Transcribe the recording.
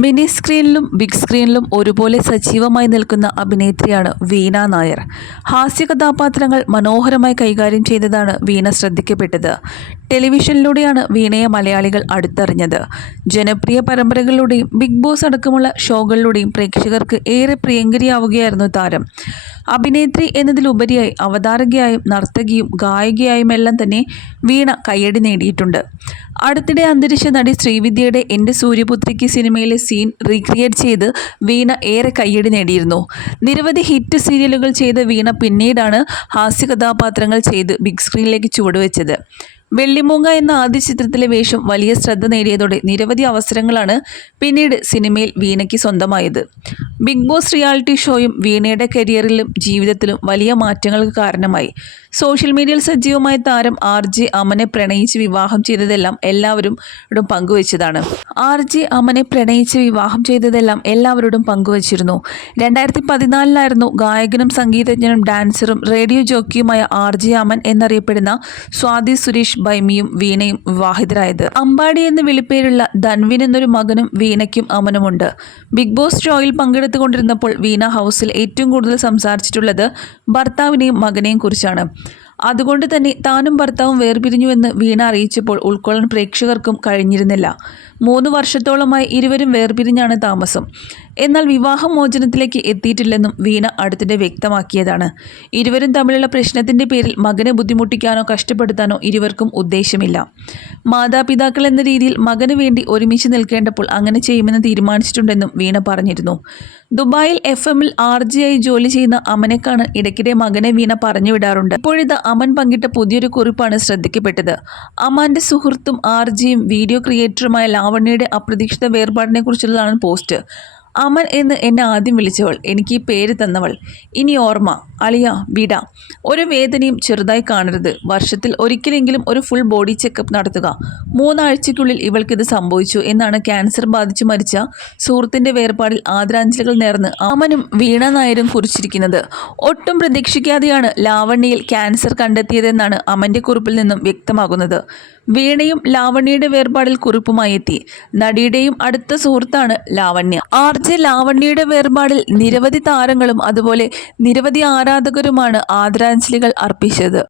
Mini സ്ക്രീനിലും big സ്ക്രീനിലും ഒരുപോലെ സജീവമായി നിൽക്കുന്ന അഭിനേത്രിയാണ് വീണ നായർ. ഹാസ്യ കഥാപാത്രങ്ങൾ മനോഹരമായി കൈകാര്യം ചെയ്തതാണ് വീണ ശ്രദ്ധിക്കപ്പെട്ടത്. ടെലിവിഷനിലൂടെയാണ് വീണയെ മലയാളികൾ അടുത്തറിഞ്ഞത്. ജനപ്രിയ പരമ്പരകളിലൂടെയും ബിഗ് ബോസ് അടക്കമുള്ള ഷോകളിലൂടെയും പ്രേക്ഷകർക്ക് ഏറെ പ്രിയങ്കരിയാവുകയായിരുന്നു താരം. അഭിനേത്രി എന്നതിലുപരിയായി അവതാരകയായും നർത്തകിയും ഗായികയായും എല്ലാം തന്നെ വീണ കയ്യടി നേടിയിട്ടുണ്ട്. അടുത്തിടെ അന്തരിച്ച നടി ശ്രീവിദ്യയുടെ എന്റെ സൂര്യപുത്രിക്ക് സിനിമയിലെ സീൻ റീക്രിയേറ്റ് ചെയ്ത് വീണ ഏറെ കയ്യടി നേടിയിരുന്നു. നിരവധി ഹിറ്റ് സീരിയലുകൾ ചെയ്ത വീണ പിന്നീടാണ് ഹാസ്യ കഥാപാത്രങ്ങൾ ചെയ്ത് ബിഗ് സ്ക്രീനിലേക്ക് ചുവടുവെച്ചത്. വെള്ളിമൂങ്ങ എന്ന ആദ്യ ചിത്രത്തിലെ വേഷം വലിയ ശ്രദ്ധ നേടിയതോടെ നിരവധി അവസരങ്ങളാണ് പിന്നീട് സിനിമയിൽ വീണയ്ക്ക് സ്വന്തമായത്. ബിഗ് ബോസ് റിയാലിറ്റി ഷോയും വീണയുടെ കരിയറിലും ജീവിതത്തിലും വലിയ മാറ്റങ്ങൾക്ക് കാരണമായി. സോഷ്യൽ മീഡിയയിൽ സജീവമായ താരം ആർ ജെ അമനെ പ്രണയിച്ച് വിവാഹം ചെയ്തതെല്ലാം എല്ലാവരും പങ്കുവച്ചതാണ്. ആർ ജെ അമനെ പ്രണയിച്ച് വിവാഹം ചെയ്തതെല്ലാം എല്ലാവരോടും പങ്കുവച്ചിരുന്നു. രണ്ടായിരത്തി പതിനാലിലായിരുന്നു ഗായകനും സംഗീതജ്ഞനും ഡാൻസറും റേഡിയോ ജോക്കിയുമായ ആർ ജെ അമൻ എന്നറിയപ്പെടുന്ന സ്വാതി സുരേഷ് ബൈമിയും വീണയും വിവാഹിതരായത്. അമ്പാടി എന്ന വിളിപ്പേരുള്ള ധൻവിൻ എന്നൊരു മകനും വീണയ്ക്കും അമനുമുണ്ട്. ബിഗ് ബോസ് ഷോയിൽ പങ്കെടുത്തുകൊണ്ടിരുന്നപ്പോൾ വീണ ഹൗസിൽ ഏറ്റവും കൂടുതൽ സംസാരിച്ചിട്ടുള്ളത് ഭർത്താവിനെയും മകനെയും കുറിച്ചാണ്. അതുകൊണ്ട് തന്നെ താനും ഭർത്താവും വേർപിരിഞ്ഞുവെന്ന് വീണ അറിയിച്ചപ്പോൾ ഉൾക്കൊള്ളാൻ പ്രേക്ഷകർക്കും കഴിഞ്ഞിരുന്നില്ല. മൂന്ന് വർഷത്തോളമായി ഇരുവരും വേർപിരിഞ്ഞാണ് താമസം. എന്നാൽ വിവാഹമോചനത്തിലേക്ക് എത്തിയിട്ടില്ലെന്നും വീണ അടുത്തിടെ വ്യക്തമാക്കിയതാണ്. ഇരുവരും തമ്മിലുള്ള പ്രശ്നത്തിന്റെ പേരിൽ മകനെ ബുദ്ധിമുട്ടിക്കാനോ കഷ്ടപ്പെടുത്താനോ ഇരുവർക്കും ഉദ്ദേശമില്ല. മാതാപിതാക്കൾ എന്ന രീതിയിൽ മകന് വേണ്ടി ഒരുമിച്ച് നിൽക്കേണ്ടപ്പോൾ അങ്ങനെ ചെയ്യുമെന്ന് തീരുമാനിച്ചിട്ടുണ്ടെന്നും വീണ പറഞ്ഞിരുന്നു. ദുബായിൽ എഫ് എമ്മിൽ ആർ ജി ആയി ജോലി ചെയ്യുന്ന അമനക്കാണ് ഇടയ്ക്കിടെ മകനെ വീണ പറഞ്ഞു വിടാറുണ്ട്. ഇപ്പോഴിത് അമൻ പങ്കിട്ട പുതിയൊരു കുറിപ്പാണ് ശ്രദ്ധിക്കപ്പെട്ടത്. അമാന്റെ സുഹൃത്തും ആർജിയും വീഡിയോ ക്രിയേറ്ററുമായ ലാവണ്യയുടെ അപ്രതീക്ഷിത വേർപാടിനെ കുറിച്ചുള്ളതാണ് പോസ്റ്റ്. അമൻ എന്ന് എന്നെ ആദ്യം വിളിച്ചവൾ എനിക്ക് ഈ പേര് തന്നവൾ. ഇനി ഓർമ്മ അളിയ വിട. ഒരു വേദനയും ചെറുതായി കാണരുത്. വർഷത്തിൽ ഒരിക്കലെങ്കിലും ഒരു ഫുൾ ബോഡി ചെക്കപ്പ് നടത്തുക. മൂന്നാഴ്ചയ്ക്കുള്ളിൽ ഇവൾക്കിത് സംഭവിച്ചു എന്നാണ് ക്യാൻസർ ബാധിച്ചു മരിച്ച സുഹൃത്തിന്റെ വേർപാടിൽ ആദരാഞ്ജലികൾ നേർന്ന് അമനും വീണ നായരും കുറിച്ചിരിക്കുന്നത്. ഒട്ടും പ്രതീക്ഷിക്കാതെയാണ് ലാവണ്യയിൽ ക്യാൻസർ കണ്ടെത്തിയതെന്നാണ് അമന്റെ കുറിപ്പിൽ നിന്നും വ്യക്തമാകുന്നത്. വീണയും ലാവണ്യയുടെ വേർപാടിൽ കുറിപ്പുമായി എത്തി. നടിയുടെയും അടുത്ത സുഹൃത്താണ് ലാവണ്യ. ആർ ജെ ലാവണ്യയുടെ വേർപാടിൽ നിരവധി താരങ്ങളും അതുപോലെ നിരവധി ആരാധകരുമാണ് ആദരാഞ്ജലികൾ അർപ്പിച്ചത്.